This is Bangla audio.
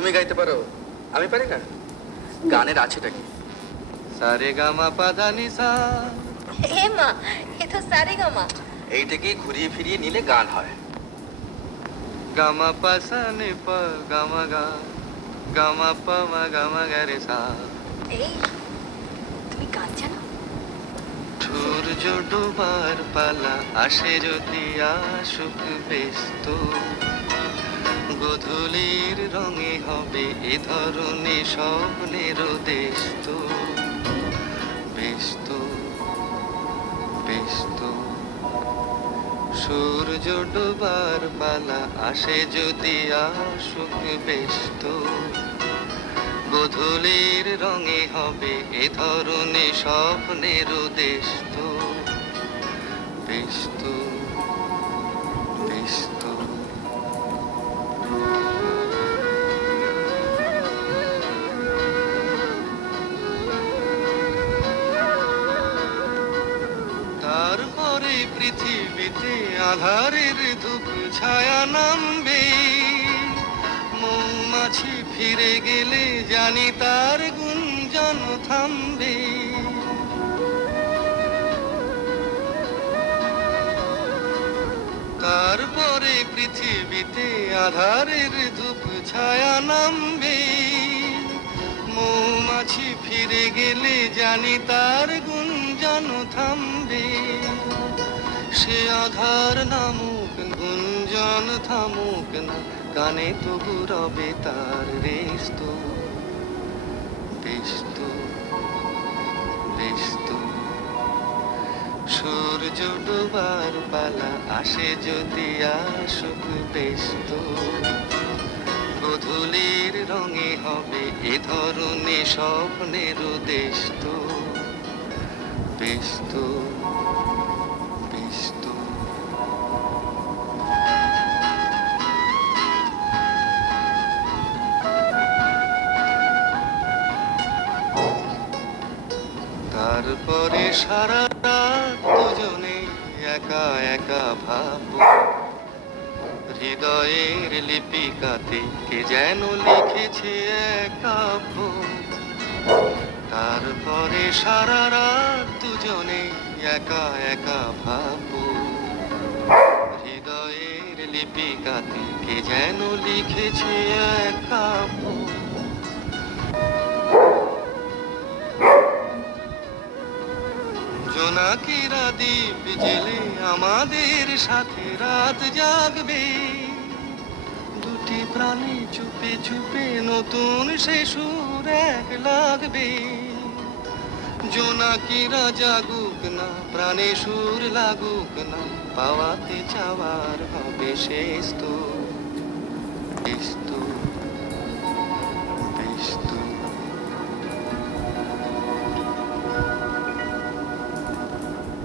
তুমি গাইতে পারো, আমি পারি না? গানের আছেটা কি? সারে গামা পাধা নিসা। হে মা, এ তো সারেগামা। এইটাকেই ঘুরিয়ে ফিরিয়ে নিলে গান হয়। গামা পাসা নে পা গামা গা, গামা পা মা গামা গা রে সা। এই, তুমি গান জানো? সূর্য ডোবার পালা আসে যদি আসুক ব্যস্ত, গোধূলির রঙে হবে এ ধরনের স্বপ্নের দেশ তো। ব্যস্ত ব্যস্ত সূর্য ডোবার পালা আসে যদি আসুক ব্যস্ত, গোধূলির রঙে হবে এ ধরনের স্বপ্নের দেশ তো। ব্যস্ত ব্যস্ত তারপরে পৃথিবীতে আধারের ধূপ ছায়া নামবে, মৌমাছি ফিরে গেলে জানি তার গুঞ্জন থামবে। তারপরে পৃথিবীতে আধারের ধূপ ছায়া নামবে, মৌমাছি ফিরে গেলে জানি তার গুঞ্জন থামবে। সে আধার নামুক গুঞ্জন থামুক না, কানে তবু রবে তার রেস্ত। ব্যস্ত ব্যস্ত সূর্য ডোবার পালা আসে যদি আসুক ব্যস্ত, গোধূলির রঙে হবে এ ধরনের স্বপ্নের দেশ তো। ব্যস্ত ব্যস্ত তারপরে সারা রাত দুজনে একা একা ভাবো, হৃদয়ের লিপিকাতে কে যেন লিখেছে এক কাব্য। তারপরে সারা রাত দুজনে একা একা ভাবো, হৃদয়ের লিপিকাতে কে যেন লিখেছে এক কাব্য। জোনাকিরা দ্বীপ জেলে আমাদের সাথে রাত জাগবে, দুটি প্রাণী চুপে চুপে নতুন সে সুর এক লাগবে। জোনাকিরা জাগুক না, প্রাণে সুর লাগুক না, পাওয়াতে চাওয়ার হবে শেষ তো।